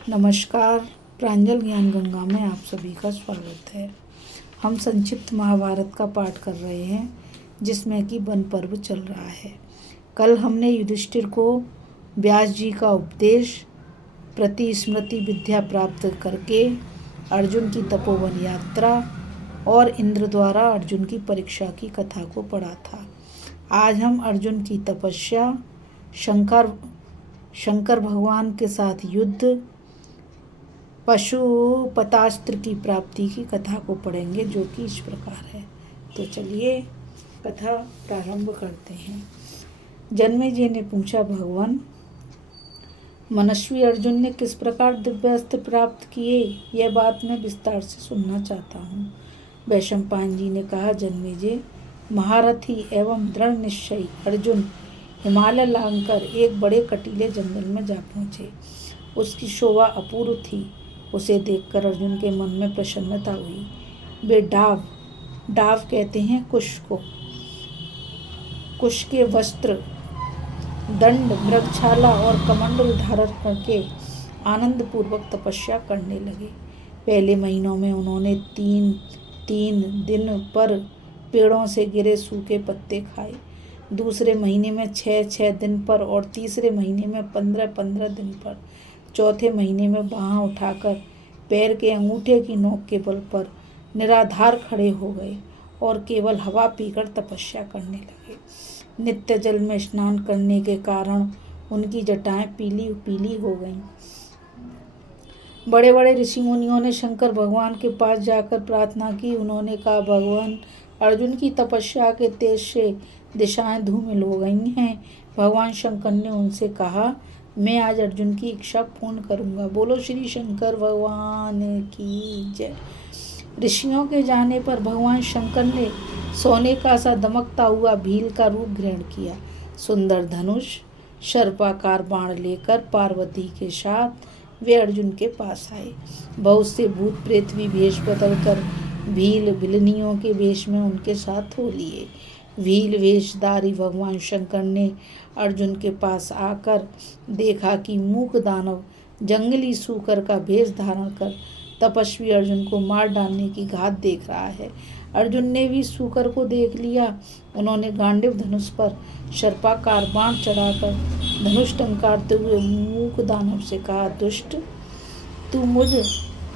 नमस्कार। प्रांजल ज्ञान गंगा में आप सभी का स्वागत है। हम संक्षिप्त महाभारत का पाठ कर रहे हैं जिसमें कि वन पर्व चल रहा है। कल हमने युधिष्ठिर को व्यास जी का उपदेश प्रति स्मृति विद्या प्राप्त करके अर्जुन की तपोवन यात्रा और इंद्र द्वारा अर्जुन की परीक्षा की कथा को पढ़ा था। आज हम अर्जुन की तपस्या, शंकर भगवान के साथ युद्ध, पशुपतास्त्र की प्राप्ति की कथा को पढ़ेंगे जो कि इस प्रकार है। तो चलिए कथा प्रारंभ करते हैं। जन्मेजय ने पूछा, भगवान मनस्वी अर्जुन ने किस प्रकार दिव्यास्त्र प्राप्त किए, यह बात मैं विस्तार से सुनना चाहता हूँ। वैशंपायन जी ने कहा, जन्मेजय, महारथी एवं दृढ़ निश्चयी अर्जुन हिमालय लांघकर एक बड़े कटीले जंगल में जा पहुँचे। उसकी शोभा अपूर्व थी। उसे देखकर अर्जुन के मन में प्रसन्नता हुई। वे डाव कहते हैं कुश को, कुश के वस्त्र, दंड, मृगछाला और कमंडल धारण करके आनंद पूर्वक तपस्या करने लगे। पहले महीनों में उन्होंने तीन दिन पर पेड़ों से गिरे सूखे पत्ते खाए, दूसरे महीने में 6 दिन पर और तीसरे महीने में 15 दिन पर, चौथे महीने में बाँह उठाकर पैर के अंगूठे की नोक के बल पर निराधार खड़े हो गए और केवल हवा पीकर तपस्या करने लगे। नित्य जल में स्नान करने के कारण उनकी जटाएं पीली हो गईं। बड़े बड़े ऋषि मुनियों ने शंकर भगवान के पास जाकर प्रार्थना की। उन्होंने कहा, भगवान, अर्जुन की तपस्या के तेज से दिशाएं धूमिल हो गई हैं। भगवान शंकर ने उनसे कहा, मैं आज अर्जुन की इच्छा पूर्ण करूंगा। बोलो श्री शंकर भगवान की जय। ऋषियों के जाने पर भगवान शंकर ने सोने का सा दमकता हुआ भील का रूप ग्रहण किया। सुंदर धनुष, सर्पाकार बाण लेकर पार्वती के साथ वे अर्जुन के पास आए। बहुत से भूत प्रेत भी वेश बदलकर भील भिलनियों के वेश में उनके साथ हो लिए। भील वेशधारी भगवान शंकर ने अर्जुन के पास आकर देखा कि मूक दानव जंगली सूकर का भेष धारण कर तपस्वी अर्जुन को मार डालने की घात देख रहा है। अर्जुन ने भी सूकर को देख लिया। उन्होंने गांडीव धनुष पर सर्पाकार बाण चढ़ाकर धनुष टंकारते हुए मूक दानव से कहा, दुष्ट, तू मुझ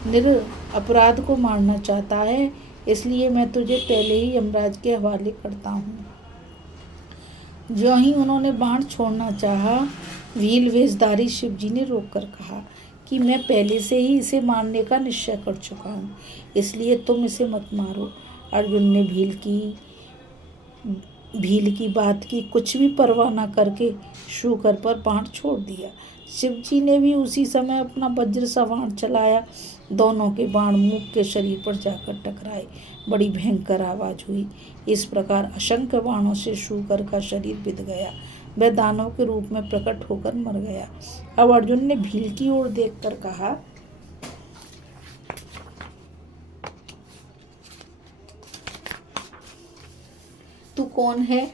निरपराध को मारना चाहता है, इसलिए मैं तुझे पहले ही यमराज के हवाले करता हूँ। जो ही उन्होंने बाण छोड़ना चाहा, भील वेशधारी शिव जी ने रोककर कहा कि मैं पहले से ही इसे मारने का निश्चय कर चुका हूँ, इसलिए तुम इसे मत मारो। अर्जुन ने भील की बात की कुछ भी परवाह न करके शूकर पर बाण छोड़ दिया। शिव जी ने भी उसी समय अपना वज्र सा बाण चलाया। दोनों के बाण मूक के शरीर पर जाकर टकराए। बड़ी भयंकर आवाज हुई। इस प्रकार असंख्य बाणों से शूकर का शरीर बिध गया। वह दानव के रूप में प्रकट होकर मर गया। अब अर्जुन ने भील की ओर देखकर कहा, तू कौन है?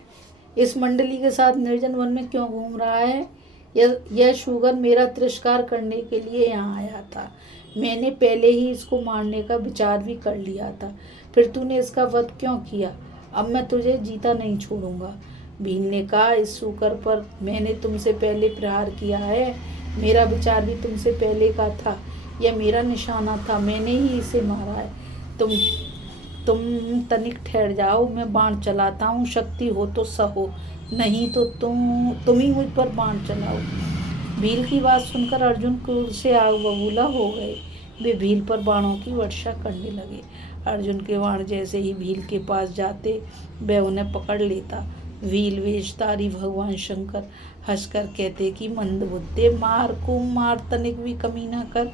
इस मंडली के साथ निर्जन वन में क्यों घूम रहा है? यह शूकर मेरा तिरस्कार करने के लिए यहाँ आया था। मैंने पहले ही इसको मारने का विचार भी कर लिया था, फिर तूने इसका वध क्यों किया? अब मैं तुझे जीता नहीं छोड़ूंगा। भील ने कहा, इस शूकर पर मैंने तुमसे पहले प्रहार किया है। मेरा विचार भी तुमसे पहले का था। यह मेरा निशाना था, मैंने ही इसे मारा है। तुम तनिक ठहर जाओ, मैं बाण चलाता हूँ। शक्ति हो तो सहो, नहीं तो तुम ही मुझ पर बाण चलाओ। भील की बात सुनकर अर्जुन क्रोध से आग बबूला हो गए। वे भील पर बाणों की वर्षा करने लगे। अर्जुन के बाण जैसे ही भील के पास जाते, वह उन्हें पकड़ लेता। भील वेशधारी भगवान शंकर हंसकर कहते कि मंदबुद्धे, मार को मार, तनिक भी कमी न कर।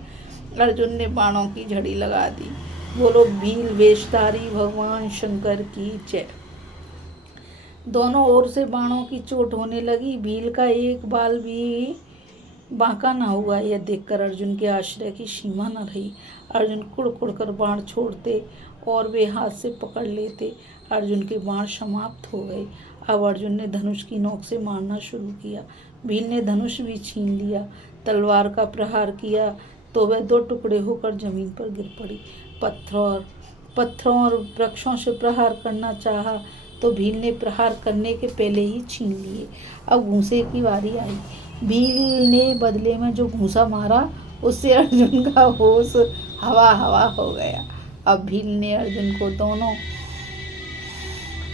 अर्जुन ने बाणों की झड़ी लगा दी। बोलो भील वेशधारी भगवान शंकर की जय। दोनों ओर से बाणों की चोट होने लगी। भील का एक बाल भी बांका न हुआ। यह देखकर अर्जुन के आश्चर्य की सीमा न रही। अर्जुन कुड़ कर बाण छोड़ते और वे हाथ से पकड़ लेते। अर्जुन के बाण समाप्त हो गए। अब अर्जुन ने धनुष की नोक से मारना शुरू किया। भील ने धनुष भी छीन लिया, तलवार का प्रहार किया। तो वह दो टुकड़े होकर जमीन पर गिर पड़ी। पत्थरों और वृक्षों से प्रहार करना चाहा तो भील ने प्रहार करने के पहले ही छीन लिए। अब घूंसे की बारी आई। भील ने बदले में जो घूंसा मारा उससे अर्जुन का होश हवा हवा हो गया। अब भील ने अर्जुन को दोनों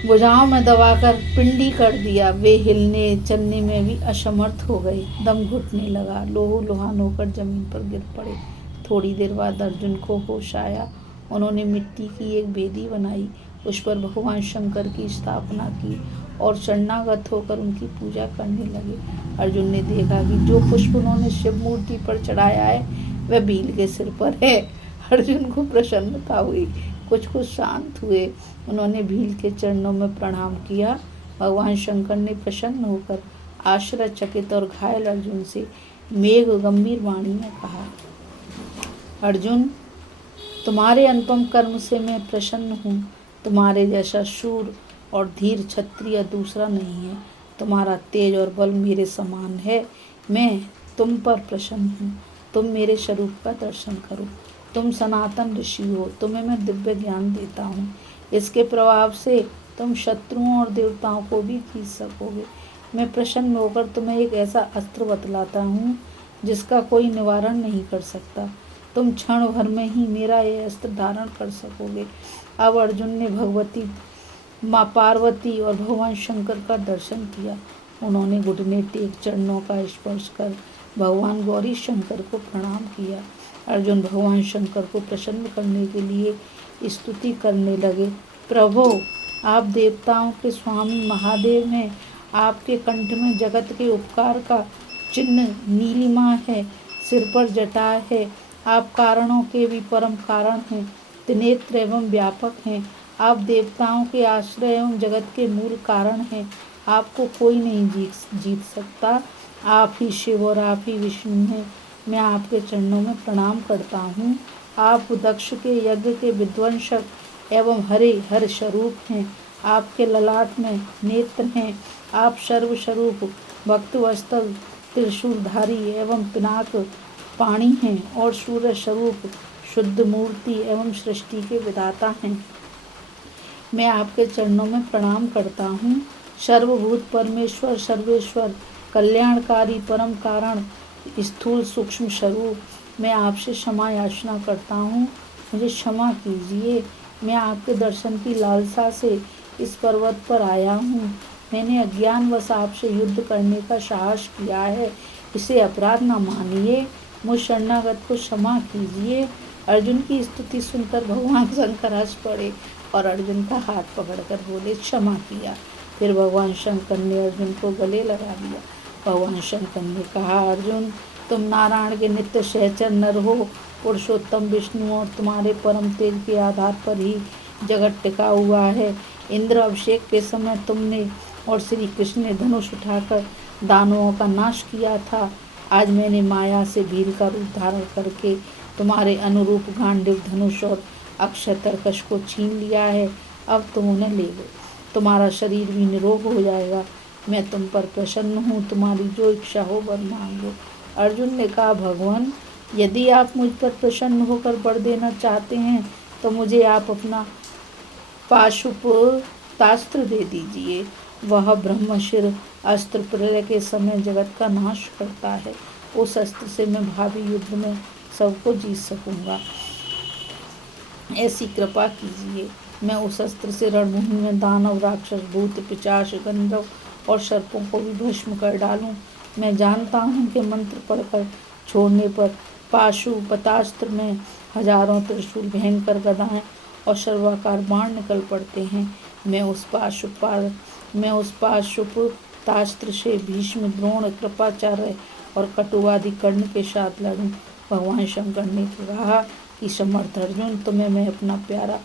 भुजाओं में दबाकर पिंडी कर दिया। वे हिलने चलने में भी असमर्थ हो गए। दम घुटने लगा, लोहू लुहान होकर जमीन पर गिर पड़े। थोड़ी देर बाद अर्जुन को होश आया। उन्होंने मिट्टी की एक वेदी बनाई, उस पर भगवान शंकर की स्थापना की और शरणागत होकर उनकी पूजा करने लगे। अर्जुन ने देखा कि जो पुष्प उन्होंने शिव मूर्ति पर चढ़ाया है वह भील के सिर पर है। अर्जुन को प्रसन्नता हुई, कुछ शांत हुए। उन्होंने भील के चरणों में प्रणाम किया। भगवान शंकर ने प्रसन्न होकर आश्चर्यचकित और घायल अर्जुन से मेघ गंभीर वाणी में कहा, अर्जुन, तुम्हारे अनुपम कर्म से मैं प्रसन्न हूँ। तुम्हारे जैसा शूर और धीर क्षत्रिय दूसरा नहीं है। तुम्हारा तेज और बल मेरे समान है। मैं तुम पर प्रसन्न हूँ। तुम मेरे स्वरूप का दर्शन करो। तुम सनातन ऋषि हो, तुम्हें मैं दिव्य ज्ञान देता हूँ। इसके प्रभाव से तुम शत्रुओं और देवताओं को भी जीत सकोगे। मैं प्रसन्न होकर तुम्हें एक ऐसा अस्त्र बतलाता हूँ जिसका कोई निवारण नहीं कर सकता। तुम क्षण भर में ही मेरा यह अस्त्र धारण कर सकोगे। अब अर्जुन ने भगवती माँ पार्वती और भगवान शंकर का दर्शन किया। उन्होंने घुटने टेक चरणों का स्पर्श कर भगवान गौरी शंकर को प्रणाम किया। अर्जुन भगवान शंकर को प्रसन्न करने के लिए स्तुति करने लगे। प्रभो, आप देवताओं के स्वामी महादेव हैं। आपके कंठ में जगत के उपकार का चिन्ह नीलिमा है, सिर पर जटा है। आप कारणों के भी परम कारण हैं, त्रिनेत्र एवं व्यापक हैं। आप देवताओं के आश्रय एवं जगत के मूल कारण हैं। आपको कोई नहीं जीत सकता। आप ही शिव और आप ही विष्णु हैं। मैं आपके चरणों में प्रणाम करता हूँ। आप दक्ष के यज्ञ के विध्वंसक एवं हर स्वरूप हैं। आपके ललाट में नेत्र हैं। आप सर्वस्वरूप भक्तवत्सल त्रिशूलधारी एवं पिनाक पाणी हैं और सूर्य स्वरूप शुद्ध मूर्ति एवं सृष्टि के विधाता हैं। मैं आपके चरणों में प्रणाम करता हूँ। सर्वभूत परमेश्वर, सर्वेश्वर, कल्याणकारी, परम कारण, स्थूल सूक्ष्म स्वरूप, मैं आपसे क्षमा याचना करता हूँ। मुझे क्षमा कीजिए। मैं आपके दर्शन की लालसा से इस पर्वत पर आया हूँ। मैंने अज्ञानवश आपसे युद्ध करने का साहस किया है, इसे अपराध न मानिए। मुझ शरणागत को क्षमा कीजिए। अर्जुन की स्तुति सुनकर भगवान शंकर हंस पड़े और अर्जुन का हाथ पकड़कर बोले, क्षमा किया। फिर भगवान शंकर ने अर्जुन को गले लगा दिया। भगवान शंकर ने कहा, अर्जुन, तुम नारायण के नित्य सहचर नर हो। पुरुषोत्तम विष्णु हो। तुम्हारे परम तेज के आधार पर ही जगत टिका हुआ है। इंद्र अभिषेक के समय तुमने और श्री कृष्ण ने धनुष उठाकर दानवों का नाश किया था। आज मैंने माया से भील का रूप धारण करके तुम्हारे अनुरूप गांडीव धनुष और अक्षय तरकश को छीन लिया है। अब तुम उन्हें ले लो, तुम्हारा शरीर भी निरोग हो जाएगा। मैं तुम पर प्रसन्न हूँ। तुम्हारी जो इच्छा हो वर मांगो। अर्जुन ने कहा, भगवान, यदि आप मुझ पर प्रसन्न होकर वर देना चाहते हैं तो मुझे आप अपना पाशुपतास्त्र दे दीजिए। वह ब्रह्मशिर अस्त्र प्रलय के समय जगत का नाश करता है। उस अस्त्र से मैं भावी युद्ध में सबको जीत सकूंगा। ऐसी कृपा कीजिए। मैं उस अस्त्र से रणभूमि में दानव, राक्षस, भूत, पिशाच, गंधर्व और सर्पों को भी भस्म कर डालूं। मैं जानता हूँ कि मंत्र पढ़कर छोड़ने पर पाशुपतास्त्र में हजारों त्रिशूल, भयंकर गदाएं और सर्वाकार बाण निकल पड़ते हैं। मैं उस पाशुपतास्त्र से भीष्म, द्रोण, कृपाचार्य और कटुवादी कर्ण के साथ लड़ूं। भगवान शंकर ने कहा कि समर्थ अर्जुन, तुम्हें मैं अपना प्यारा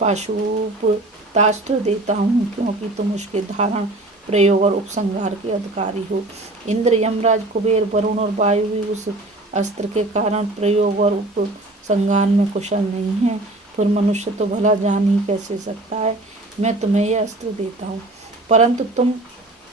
पाशुपतास्त्र देता हूँ, क्योंकि तुम उसके धारण, प्रयोग और उपसंहार के अधिकारी हो। इंद्र, यमराज, कुबेर, वरुण और वायु भी उस अस्त्र के कारण प्रयोग और उपसंहार में कुशल नहीं है। फिर मनुष्य तो भला जान ही कैसे सकता है। मैं तुम्हें यह अस्त्र देता हूँ, परंतु तुम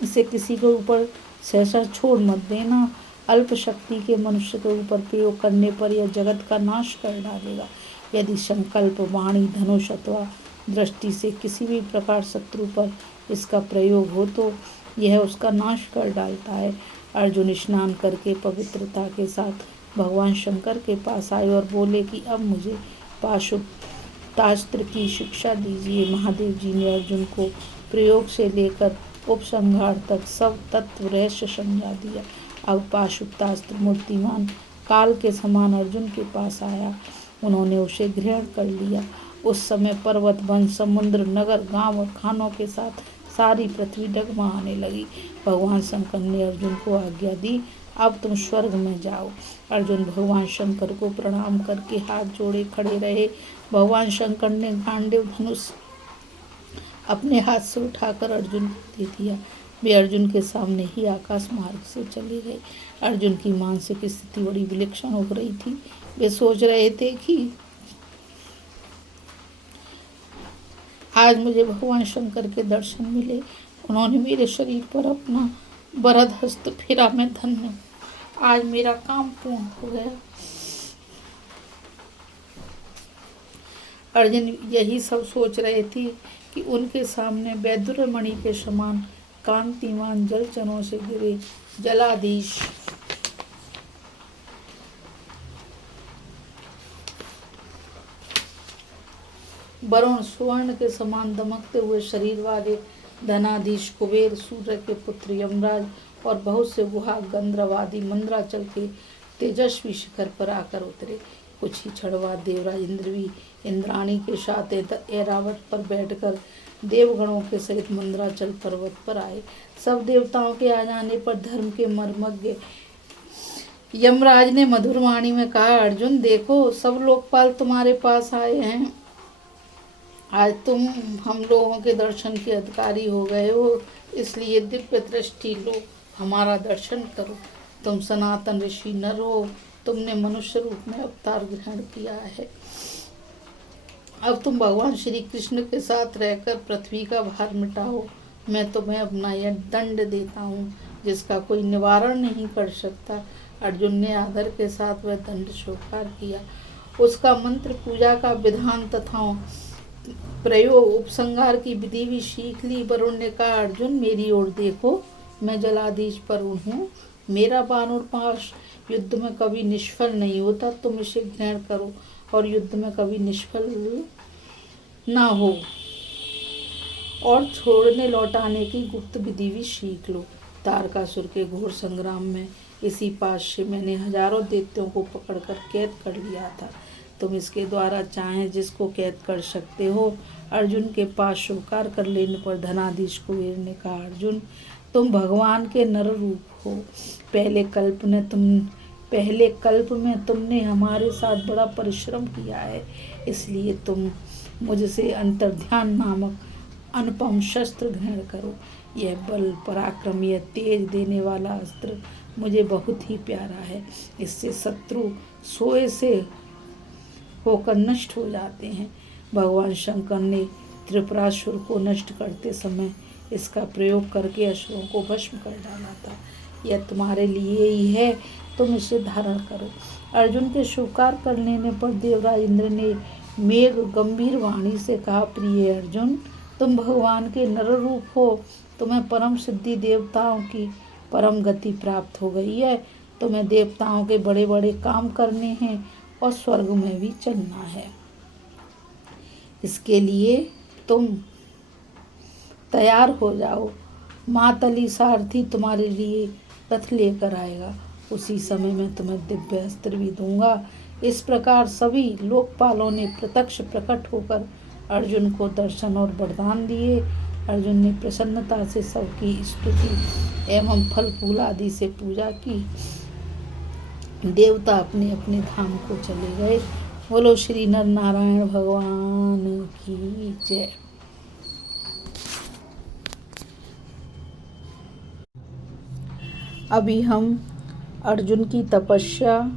इसे किसी के ऊपर सहसा छोड़ मत देना। अल्प शक्ति के मनुष्य के ऊपर प्रयोग करने पर यह जगत का नाश कर डालेगा। यदि संकल्प, वाणी, धनुष अथवा दृष्टि से किसी भी प्रकार शत्रु पर इसका प्रयोग हो तो यह उसका नाश कर डालता है। अर्जुन स्नान करके पवित्रता के साथ भगवान शंकर के पास आए और बोले कि अब मुझे पाशुपतास्त्र की शिक्षा दीजिए। महादेव जी ने अर्जुन को प्रयोग से लेकर उपसंहार तक सब तत्व रहस्य समझा दिया। अब पाशुपतास्त्र मूर्तिमान काल के समान अर्जुन के पास आया। उन्होंने उसे ग्रहण कर लिया। उस समय पर्वत, वन, समुद्र, नगर, गांव और खानों के साथ सारी पृथ्वी डगमगाने लगी। भगवान शंकर ने अर्जुन को आज्ञा दी, अब तुम स्वर्ग में जाओ। अर्जुन भगवान शंकर को प्रणाम करके हाथ जोड़े खड़े रहे। भगवान शंकर ने गांडीव धनुष अपने हाथ से उठाकर अर्जुन को दे दिया। वे अर्जुन के सामने ही आकाश मार्ग से चले गए। अर्जुन की मानसिक स्थिति बड़ी विलक्षण हो रही थी। वे सोच रहे थे कि आज मुझे भगवान शंकर के दर्शन मिले। उन्होंने मेरे शरीर पर अपना वरद हस्त फेरा। मैं धन्य, आज मेरा काम पूर्ण हो गया। अर्जुन यही सब सोच रहे थे कि उनके सामने वैदुर्य मणि के समान कांतिमान जलचरों से गिरे जलाधीश वरुण, स्वर्ण के समान दमकते हुए शरीर वाले धनाधीश कुबेर, सूर्य के पुत्र यमराज और बहुत से गुहा गंधर्वादी मंद्राचल के तेजस्वी शिखर पर आकर उतरे। कुछ ही क्षण बाद देवराज इंद्र भी इंद्राणी के साथ ऐरावत पर बैठकर देवगणों के सहित मंद्राचल पर्वत पर आए। सब देवताओं के आ जाने पर धर्म के मर्मज्ञ यमराज ने मधुर वाणी में कहा, अर्जुन देखो, सब लोकपाल तुम्हारे पास आए हैं। आज तुम हम लोगों के दर्शन के अधिकारी हो गए हो, इसलिए दिव्य दृष्टि लो, हमारा दर्शन करो। तुम सनातन ऋषि नर हो, तुमने मनुष्य रूप में अवतार ग्रहण किया है। अब तुम भगवान श्री कृष्ण के साथ रहकर पृथ्वी का भार मिटाओ। मैं तुम्हें अपना यह दंड देता हूँ, जिसका कोई निवारण नहीं कर सकता। अर्जुन ने आदर के साथ वह दंड स्वीकार किया। उसका मंत्र पूजा का विधान तथा प्रयोग, उपसंहार की विधि भी सीख ली। वरुण ने कहा, अर्जुन मेरी ओर देखो, मैं जलाधीश पर हूँ। मेरा बानर पाश युद्ध में कभी निष्फल नहीं होता। तुम इसे ग्रहण करो और युद्ध में कभी निष्फल ना हो, और छोड़ने लौटाने की गुप्त विधि भी सीख लो। तारकासुर के घोर संग्राम में इसी पाश से मैंने हजारों दैत्यों को पकड़कर कैद कर लिया था। तुम इसके द्वारा चाहे जिसको कैद कर सकते हो। अर्जुन के पास स्वीकार कर लेने पर धनाधीश कुबेर ने कहा, अर्जुन तुम भगवान के नर रूप हो। पहले कल्प में तुमने हमारे साथ बड़ा परिश्रम किया है, इसलिए तुम मुझसे अंतर्ध्यान नामक अनुपम शस्त्र ग्रहण करो। यह बल, पराक्रम, यह तेज देने वाला अस्त्र मुझे बहुत ही प्यारा है। इससे शत्रु सोए से होकर नष्ट हो जाते हैं। भगवान शंकर ने त्रिपुरासुर को नष्ट करते समय इसका प्रयोग करके असुरों को भस्म कर डाला था। यह तुम्हारे लिए ही है, तुम इसे धारण करो। अर्जुन के स्वीकार कर लेने पर देवराज इंद्र ने मेघ गंभीर वाणी से कहा, प्रिय अर्जुन, तुम भगवान के नर रूप हो। तुम्हें परम सिद्धि, देवताओं की परम गति प्राप्त हो गई है। तुम्हें देवताओं के बड़े बड़े काम करने हैं और स्वर्ग में भी चलना है। इसके लिए तुम तैयार हो जाओ। मातली सारथी तुम्हारे लिए रथ लेकर आएगा। उसी समय मैं तुम्हें दिव्य अस्त्र भी दूंगा। इस प्रकार सभी लोकपालों ने प्रत्यक्ष प्रकट होकर अर्जुन को दर्शन और वरदान दिए। अर्जुन ने प्रसन्नता से सबकी स्तुति एवं फल फूल आदि से पूजा की। देवता अपने अपने धाम को चले गए। बोलो श्री नर नारायण भगवान की जय। अभी हम अर्जुन की तपस्या,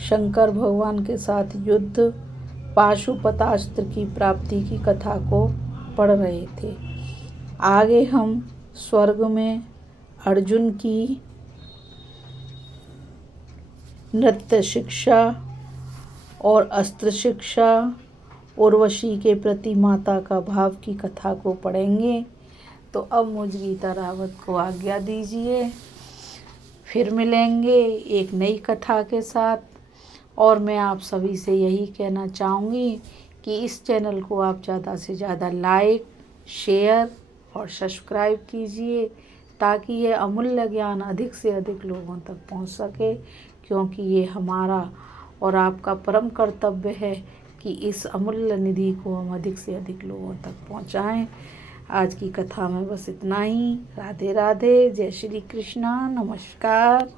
शंकर भगवान के साथ युद्ध, पाशुपतास्त्र की प्राप्ति की कथा को पढ़ रहे थे। आगे हम स्वर्ग में अर्जुन की नृत्य शिक्षा और अस्त्र शिक्षा, उर्वशी के प्रति माता का भाव की कथा को पढ़ेंगे। तो अब मुझ गीता रावत को आज्ञा दीजिए, फिर मिलेंगे एक नई कथा के साथ। और मैं आप सभी से यही कहना चाहूँगी कि इस चैनल को आप ज़्यादा से ज़्यादा लाइक, शेयर और सब्सक्राइब कीजिए, ताकि ये अमूल्य ज्ञान अधिक से अधिक लोगों तक पहुंच सके, क्योंकि ये हमारा और आपका परम कर्तव्य है कि इस अमूल्य निधि को हम अधिक से अधिक लोगों तक पहुंचाएं। आज की कथा में बस इतना ही। राधे राधे, जय श्री कृष्णा, नमस्कार।